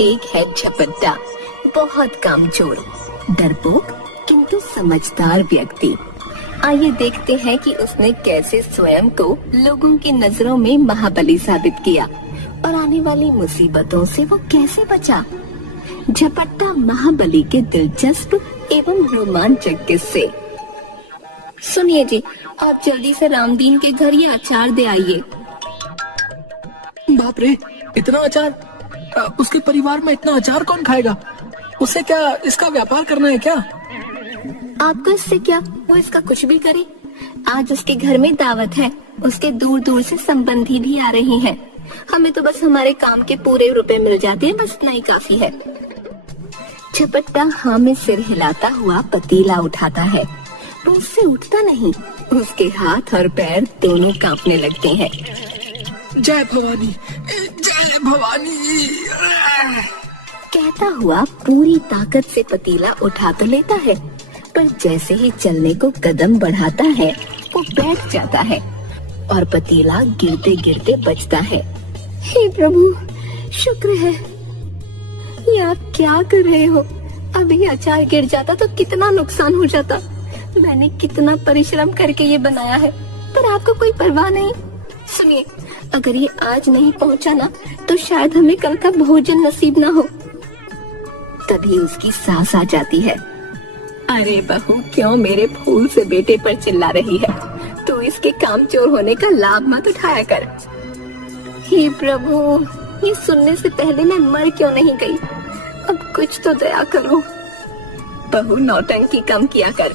एक है झपट्टा, बहुत कामचोर, डरपोक किंतु समझदार व्यक्ति। आइए देखते हैं कि उसने कैसे स्वयं को लोगों की नजरों में महाबली साबित किया और आने वाली मुसीबतों से वो कैसे बचा। झपट्टा महाबली के दिलचस्प एवं रोमांचक किस्से। सुनिए जी, आप जल्दी से रामदीन के घर ये अचार दे आइए। बाप रे, इतना अचार! उसके परिवार में इतना अचार कौन खाएगा? उसे क्या इसका व्यापार करना है क्या? आपको इससे क्या, वो इसका कुछ भी करे। आज उसके घर में दावत है, उसके दूर दूर से संबंधी भी आ रहे हैं। हमें तो बस हमारे काम के पूरे रुपए मिल जाते हैं, बस इतना ही काफी है। झपट्टा हाँ में सिर हिलाता हुआ पतीला उठाता है। वो उससे उठता नहीं, उसके हाथ और पैर दोनों कांपने लगते हैं। जय भवानी, जय भवानी कहता हुआ पूरी ताकत से पतीला उठा तो लेता है, पर जैसे ही चलने को कदम बढ़ाता है वो बैठ जाता है और पतीला गिरते गिरते बचता है। हे प्रभु, शुक्र है। ये आप क्या कर रहे हो? अभी अचार गिर जाता तो कितना नुकसान हो जाता। मैंने कितना परिश्रम करके ये बनाया है, पर आपको कोई परवाह नहीं। सुनिए, अगर ये आज नहीं पहुंचा ना तो शायद हमें कल का भोजन नसीब ना हो। तभी उसकी सास आ जाती है। अरे बहू, क्यों मेरे फूल से बेटे पर चिल्ला रही है? तू इसके कामचोर होने का लाभ मत उठाया कर। हे प्रभु, ये सुनने से पहले मैं मर क्यों नहीं गई? अब कुछ तो दया करो। बहू, नौटंकी कम किया कर।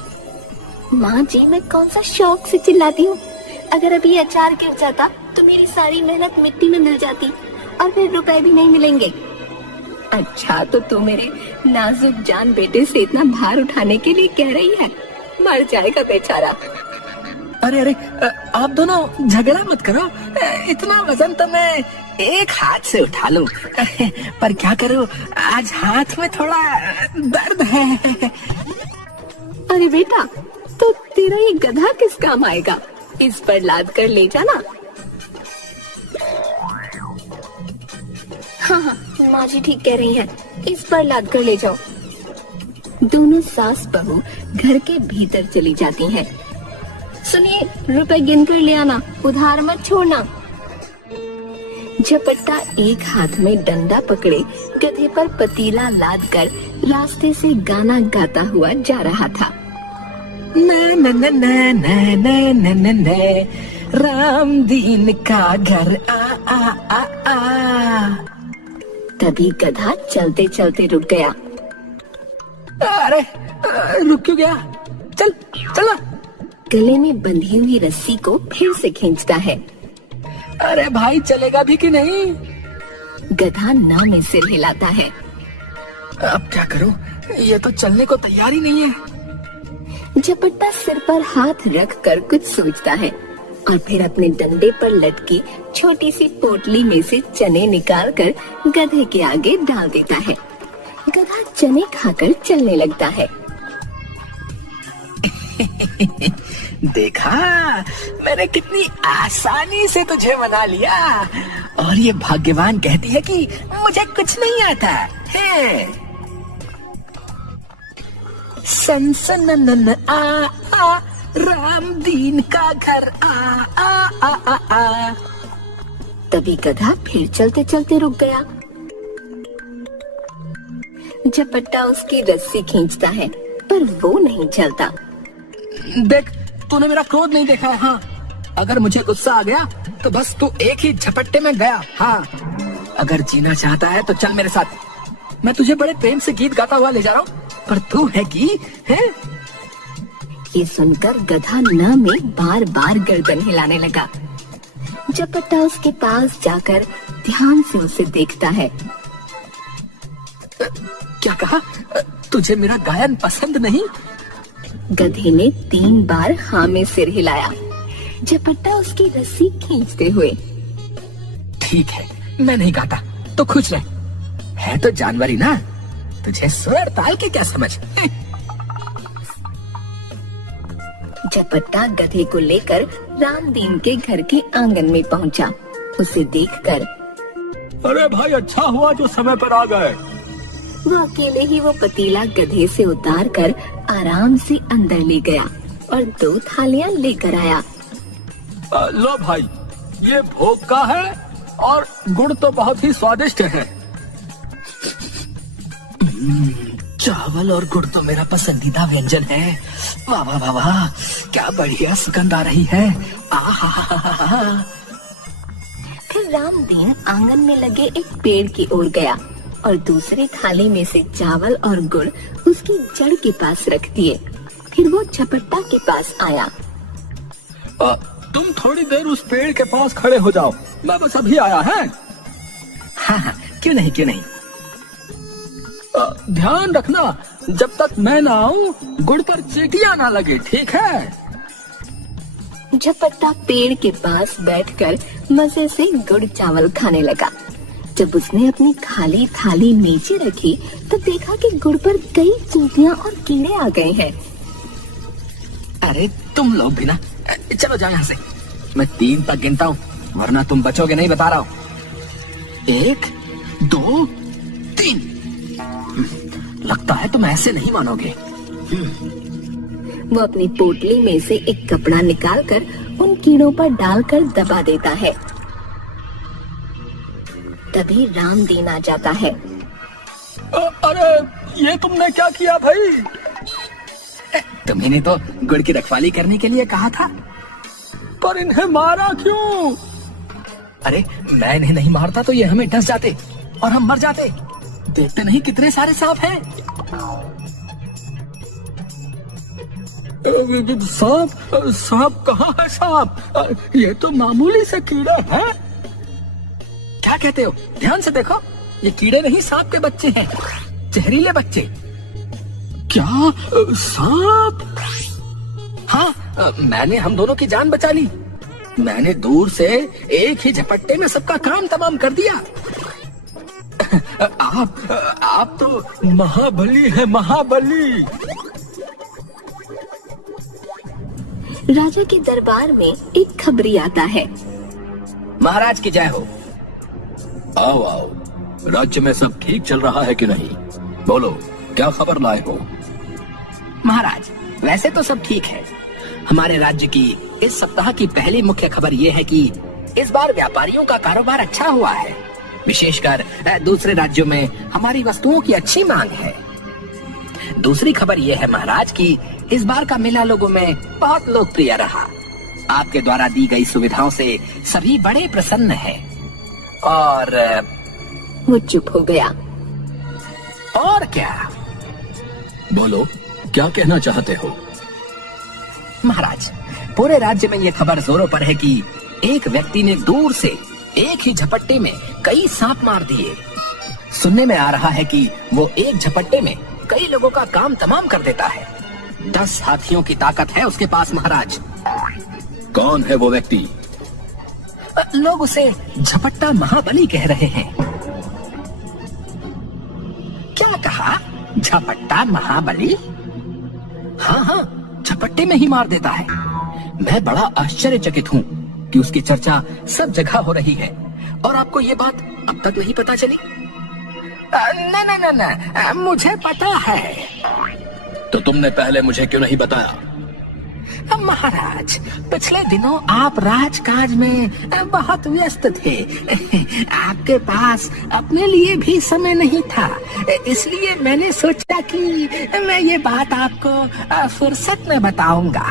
माँ जी, मैं कौन सा शौक से चिल्लाती हूँ? अगर अभी अचार गिर जाता तो मेरी सारी मेहनत मिट्टी में मिल जाती और फिर रुपए भी नहीं मिलेंगे। अच्छा, तो तू मेरे नाजुक जान बेटे से इतना भार उठाने के लिए कह रही है? मर जाएगा बेचारा। अरे अरे, आप दोनों झगड़ा मत करो। इतना वजन तो मैं एक हाथ से उठा लूं, पर क्या करूं, आज हाथ में थोड़ा दर्द है। अरे बेटा, तो तेरा ये गधा किस काम आएगा? इस पर लाद कर ले जाना। हाँ, माँ जी ठीक कह रही हैं, इस पर लाद कर ले जाओ। दोनों सास बहू घर के भीतर चली जाती हैं। सुनिए, रुपए गिन कर ले आना, उधार मत छोड़ना। झपट्टा एक हाथ में डंडा पकड़े गधे पर पतीला लाद कर रास्ते से गाना गाता हुआ जा रहा था। न न न न न न न न न, रामदीन का घर आ आ आ आ। तभी गधा चलते चलते रुक गया। अरे, रुक क्यों गया? चल चल। गले में बंधी हुई रस्सी को फिर से खींचता है। अरे भाई, चलेगा भी कि नहीं? गधा ना में सिर हिलाता है। अब क्या करूं? ये तो चलने को तैयार ही नहीं है। झपट्टा सिर पर हाथ रख कर कुछ सोचता है और फिर अपने डंडे पर लटकी छोटी सी पोटली में से चने निकाल कर गधे के आगे डाल देता है। गधा चने खाकर चलने लगता है। देखा, मैंने कितनी आसानी से तुझे मना लिया। और ये भाग्यवान कहती है कि मुझे कुछ नहीं आता है। सन सन न न आ आ, रामदीन का घर आ आ आ आ आ। तभी गधा फिर चलते चलते रुक गया। झपट्टा उसकी रस्सी खींचता है, पर वो नहीं चलता। देख, तूने मेरा क्रोध नहीं देखा है। हाँ, अगर मुझे गुस्सा आ गया तो बस तू एक ही झपट्टे में गया। हाँ, अगर जीना चाहता है तो चल मेरे साथ। मैं तुझे बड़े प्रेम से गीत गाता हुआ ले जा रहा हूँ, पर तू है कि है? ये सुनकर गधा न में बार बार गर्दन हिलाने लगा। झपट्टा उसके पास जाकर ध्यान से उसे देखता है। क्या कहा? तुझे मेरा गायन पसंद नहीं? गधे ने 3 बार हाँ में सिर हिलाया। झपट्टा उसकी रस्सी खींचते हुए, ठीक है, मैं नहीं गाता तो खुश रह। है तो जानवर ही ना, तुझे स्वर ताल के क्या समझ। झपट्टा गधे को लेकर रामदीन के घर के आंगन में पहुंचा। उसे देखकर, अरे भाई, अच्छा हुआ जो समय पर आ गए। वो अकेले ही वो पतीला गधे से उतार कर आराम से अंदर ले गया और 2 थालियां लेकर आया। लो भाई, ये भोग का है और गुड़ तो बहुत ही स्वादिष्ट है। चावल और गुड़ तो मेरा पसंदीदा व्यंजन है। वाह वाह वाह वाह, क्या बढ़िया सुगंध आ रही है। आहा। फिर रामदीन आंगन में लगे एक पेड़ की ओर गया और दूसरी थाली में से चावल और गुड़ उसकी जड़ के पास रख दिए। फिर वो झपट्टा के पास आया। तुम थोड़ी देर उस पेड़ के पास खड़े हो जाओ, मैं बस अभी आया है। हाँ, क्यों नहीं क्यों नहीं। ध्यान रखना, जब तक मैं ना आऊं गुड़ पर चींटियां ना लगे, ठीक है? झपट्टा पेड़ के पास बैठकर मजे से गुड़ चावल खाने लगा। जब उसने अपनी खाली थाली नीचे रखी तो देखा कि गुड़ पर कई चींटियां और कीड़े आ गए हैं। अरे तुम लोग भी ना, चलो जाओ यहाँ से। मैं 3 तक गिनता हूँ, वरना तुम बचोगे नहीं, बता रहा हूँ। 1 2 3। लगता है तुम ऐसे नहीं मानोगे। वो अपनी पोटली में से एक कपड़ा निकालकर उन कीड़ों पर डालकर दबा देता है। तभी रामदीन आ जाता है। अरे ये तुमने क्या किया भाई? तुम्हें तो गुड़ की रखवाली करने के लिए कहा था। पर इन्हें मारा क्यों? अरे मैं इन्हें नहीं मारता तो ये हमें डस जाते और हम मर जाते। देखते नहीं कितने सारे सांप हैं। सांप कहाँ है? सांप? ये तो मामूली से कीड़ा है। क्या कहते हो? ध्यान से देखो, ये कीड़े नहीं सांप के बच्चे हैं, जहरीले बच्चे। क्या? सांप? हाँ, मैंने हम दोनों की जान बचा ली। मैंने दूर से एक ही झपट्टे में सबका काम तमाम कर दिया। आप तो महाबली है, महाबली। राजा के दरबार में एक खबरी आता है। महाराज की जय हो। आओ आओ, राज्य में सब ठीक चल रहा है कि नहीं? बोलो, क्या खबर लाए हो? महाराज, वैसे तो सब ठीक है। हमारे राज्य की इस सप्ताह की पहली मुख्य खबर ये है कि इस बार व्यापारियों का कारोबार अच्छा हुआ है। विशेषकर दूसरे राज्यों में हमारी वस्तुओं की अच्छी मांग है। दूसरी खबर यह है महाराज कि इस बार का मेला लोगों में बहुत लोकप्रिय रहा। आपके द्वारा दी गई सुविधाओं से सभी बड़े प्रसन्न हैं। और वो चुप हो गया। और क्या? बोलो, क्या कहना चाहते हो? महाराज, पूरे राज्य में ये खबर जोरों पर है कि एक व्यक्ति ने दूर से एक ही झपट्टे में कई सांप मार दिए। सुनने में आ रहा है कि वो एक झपट्टे में कई लोगों का काम तमाम कर देता है। 10 हाथियों की ताकत है उसके पास महाराज। कौन है वो व्यक्ति? लोग उसे झपट्टा महाबली कह रहे हैं। क्या कहा? झपट्टा महाबली? हाँ हाँ, झपट्टे में ही मार देता है। मैं बड़ा आश्चर्यचकित हूँ कि उसकी चर्चा सब जगह हो रही है और आपको ये बात अब तक नहीं पता चली? न, मुझे पता है। तो तुमने पहले मुझे क्यों नहीं बताया? महाराज, पिछले दिनों आप राजकाज में बहुत व्यस्त थे। आपके पास अपने लिए भी समय नहीं था, इसलिए मैंने सोचा कि मैं ये बात आपको फुर्सत में बताऊंगा।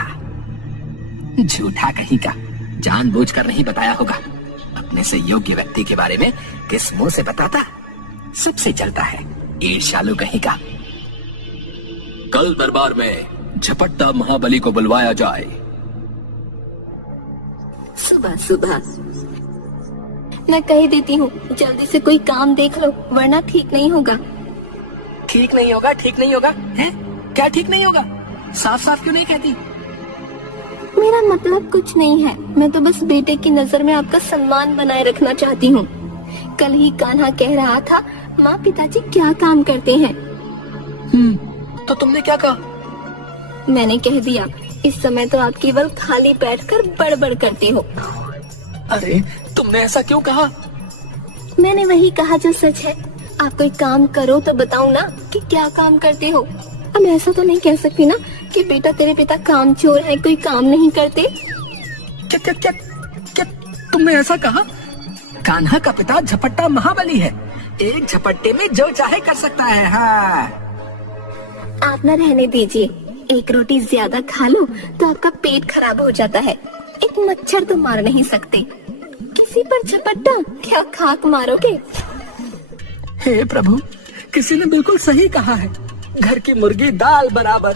झूठा कहीं का, जानबूझकर नहीं बताया होगा। अपने से योग्य व्यक्ति के बारे में किस मुंह से बताता? सबसे चलता है, ईर्ष्यालु कहीं का। कल दरबार में झपट्टा महाबली को बुलवाया जाए। सुबह सुबह मैं कह देती हूँ, जल्दी से कोई काम देख लो, वरना ठीक नहीं होगा। ठीक नहीं होगा? ठीक नहीं होगा है? क्या ठीक नहीं होगा? साफ साफ क्यों नहीं कहती? मेरा मतलब कुछ नहीं है, मैं तो बस बेटे की नजर में आपका सम्मान बनाए रखना चाहती हूँ। कल ही कान्हा कह रहा था, माँ पिताजी क्या काम करते हैं। तो तुमने क्या कहा? मैंने कह दिया, इस समय तो आप केवल खाली बैठकर बड़बड़ करते हो। अरे तुमने ऐसा क्यों कहा? मैंने वही कहा जो सच है। आप कोई काम करो तो बताओ ना कि क्या काम करते हो। अब ऐसा तो नहीं कह सकती ना कि बेटा तेरे पिता कामचोर है, कोई काम नहीं करते। क्या क्या क्या क्या तुमने ऐसा कहा? कान्हा का पिता झपट्टा महाबली है, एक झपट्टे में जो चाहे कर सकता है। हाँ आप ना रहने दीजिए, एक रोटी ज्यादा खा लो तो आपका पेट खराब हो जाता है। एक मच्छर तो मार नहीं सकते, किसी पर झपट्टा क्या खाक मारोगे। हे प्रभु, किसी ने बिल्कुल सही कहा है, घर की मुर्गी दाल बराबर।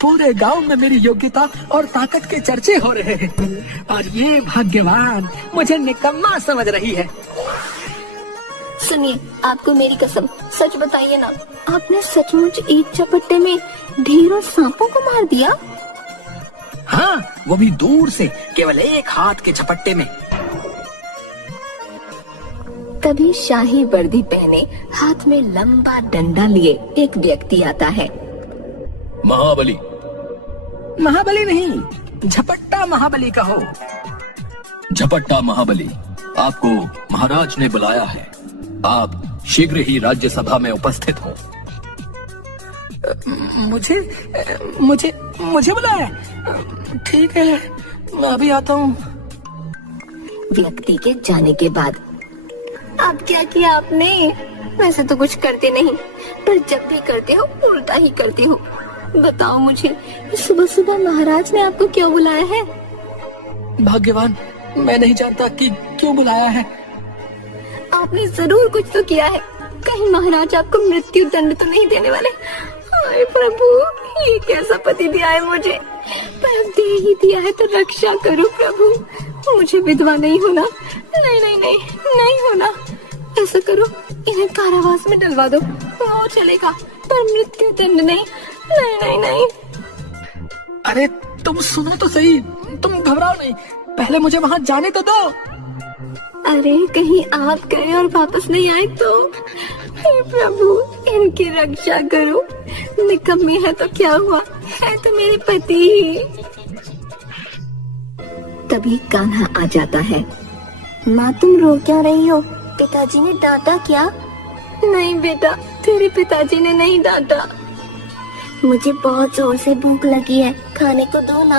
पूरे गांव में मेरी योग्यता और ताकत के चर्चे हो रहे हैं और ये भाग्यवान मुझे निकम्मा समझ रही है। सुनिए, आपको मेरी कसम, सच बताइए ना, आपने सचमुच एक झपट्टे में ढेरों सांपों को मार दिया? हाँ, वो भी दूर से, केवल एक हाथ के झपट्टे में। तभी शाही वर्दी पहने, हाथ में लंबा डंडा लिए एक व्यक्ति आता है। महाबली। महाबली नहीं, झपट्टा महाबली कहो। झपट्टा महाबली, आपको महाराज ने बुलाया है। आप शीघ्र ही राज्यसभा में उपस्थित हो। मुझे मुझे मुझे बुलाया? ठीक है, मैं अभी आता हूँ। व्यक्ति के जाने के बाद अब क्या किया आपने? वैसे तो कुछ करते नहीं, पर जब भी करते हो उल्टा ही करते हो। बताओ मुझे, सुबह सुबह महाराज ने आपको क्यों बुलाया है? भाग्यवान, मैं नहीं जानता कि क्यों बुलाया है। आपने जरूर कुछ तो किया है। कहीं महाराज आपको मृत्यु दंड तो नहीं देने वाले? हाय प्रभु, ये कैसा पति दिया है मुझे। पर अब दे ही दिया है तो रक्षा करो प्रभु। मुझे विधवा नहीं होना, नहीं नहीं नहीं नहीं होना। ऐसा करो, इन्हें कारावास में डलवा दो, वो चलेगा, पर मृत्यु दंड नहीं। नहीं नहीं नहीं। अरे तुम सुनो तो सही, तुम घबराओ नहीं, पहले मुझे वहाँ जाने तो दो। अरे कहीं आप गए और वापस नहीं आए तो? हे प्रभु, इनकी रक्षा करो। निकम्मी है तो क्या हुआ, है तो मेरे पति ही। तभी कान्हा आ जाता है। माँ, तुम रो क्यों रही हो? पिताजी ने डांटा क्या? नहीं बेटा, तेरे पिताजी ने नहीं डांटा। मुझे बहुत जोर से भूख लगी है, खाने को दो ना।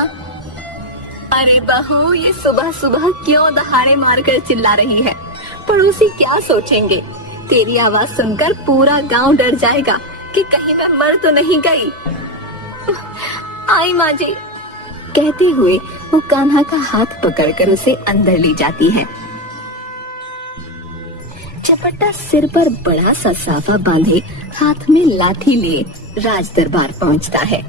अरे बहू, ये सुबह सुबह क्यों दहाड़े मारकर चिल्ला रही है? पड़ोसी क्या सोचेंगे? तेरी आवाज सुनकर पूरा गांव डर जाएगा कि कहीं मैं मर तो नहीं गई। आई माँ जी, कहते हुए वो कान्हा का हाथ पकड़कर उसे अंदर ले जाती है। झपट्टा सिर पर बड़ा सा साफा बांधे, हाथ में लाठी लिए राज दरबार पहुंचता है।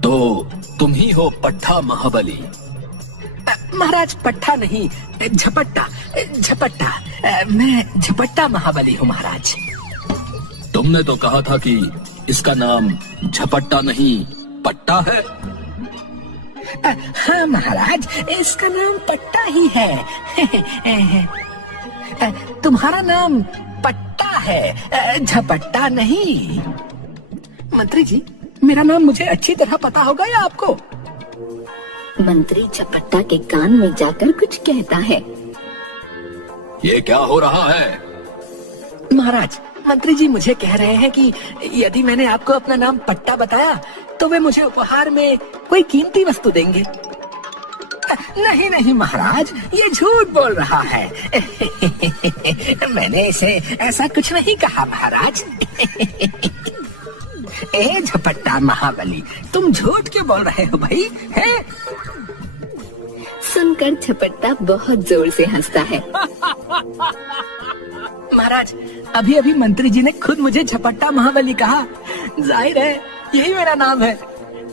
तो तुम ही हो पट्टा महाबली? महाराज, पट्टा नहीं, झपट्टा। झपट्टा, मैं झपट्टा महाबली हूँ महाराज। तुमने तो कहा था कि इसका नाम झपट्टा नहीं पट्टा है। हाँ महाराज, इसका नाम पट्टा ही है। तुम्हारा नाम पट्टा है, झपट्टा नहीं। मंत्री जी, मेरा नाम मुझे अच्छी तरह पता होगा या आपको? मंत्री झपट्टा के कान में जाकर कुछ कहता है। ये क्या हो रहा है? महाराज, मंत्री जी मुझे कह रहे हैं कि यदि मैंने आपको अपना नाम पट्टा बताया तो वे मुझे उपहार में कोई कीमती वस्तु देंगे। नहीं नहीं महाराज, ये झूठ बोल रहा है। मैंने इसे ऐसा कुछ नहीं कहा महाराज। ए झपट्टा महाबली, तुम झूठ क्यों बोल रहे हो भाई? है? सुनकर झपट्टा बहुत जोर से हंसता है। महाराज, अभी अभी मंत्री जी ने खुद मुझे झपट्टा महाबली कहा। जाहिर है यही मेरा नाम है।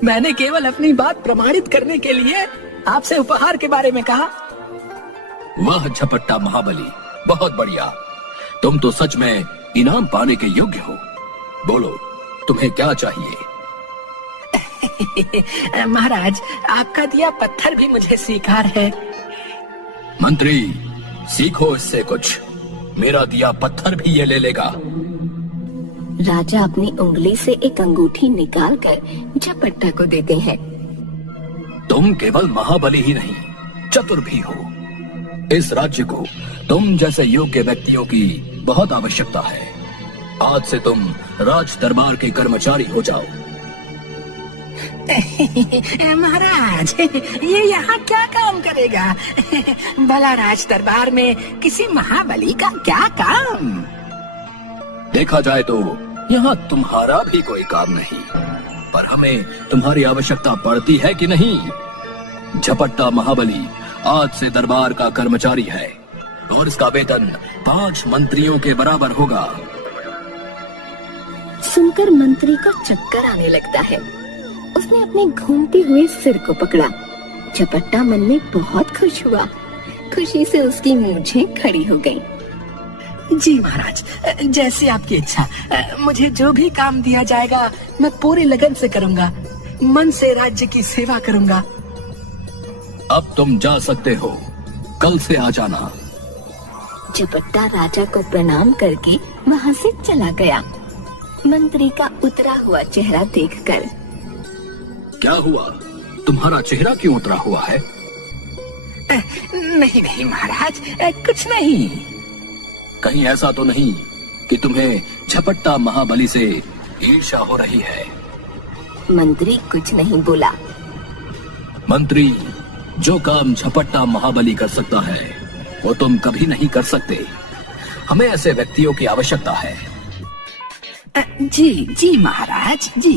मैंने केवल अपनी बात प्रमाणित करने के लिए आपसे उपहार के बारे में कहा। वाह झपट्टा महाबली, बहुत बढ़िया। तुम तो सच में इनाम पाने के योग्य हो। बोलो, तुम्हें क्या चाहिए? महाराज, आपका दिया पत्थर भी मुझे स्वीकार है। मंत्री, सीखो इससे कुछ। मेरा दिया पत्थर भी ये ले लेगा। राजा अपनी उंगली से एक अंगूठी निकालकर झपट्टा को देते हैं। तुम केवल महाबली ही नहीं, चतुर भी हो। इस राज्य को तुम जैसे योग्य व्यक्तियों की बहुत आवश्यकता है। आज से तुम राज दरबार के कर्मचारी हो जाओ। महाराज, ये यहाँ क्या काम करेगा? भला राज दरबार में किसी महाबली का क्या काम? देखा जाए तो यहाँ तुम्हारा भी कोई काम नहीं, पर हमें तुम्हारी आवश्यकता पड़ती है कि नहीं? झपट्टा महाबली आज से दरबार का कर्मचारी है और इसका वेतन 5 मंत्रियों के बराबर होगा। सुनकर मंत्री को चक्कर आने लगता है। उसने अपने घूमते हुए सिर को पकड़ा। झपट्टा मन में बहुत खुश हुआ। खुशी से उसकी मूंछें खड़ी हो गईं। जी महाराज, जैसी आपकी इच्छा। मुझे जो भी काम दिया जाएगा मैं पूरी लगन से करूंगा। मन से राज्य की सेवा करूंगा। अब तुम जा सकते हो, कल से आ जाना। झपट्टा राजा को प्रणाम करके वहाँ से चला गया। मंत्री का उतरा हुआ चेहरा देखकर, क्या हुआ? तुम्हारा चेहरा क्यों उतरा हुआ है? नहीं नहीं महाराज, कुछ नहीं। कहीं ऐसा तो नहीं कि तुम्हें झपट्टा महाबली से ईर्ष्या हो रही है? मंत्री कुछ नहीं बोला। मंत्री, जो काम झपट्टा महाबली कर सकता है वो तुम कभी नहीं कर सकते। हमें ऐसे व्यक्तियों की आवश्यकता है। जी जी महाराज जी।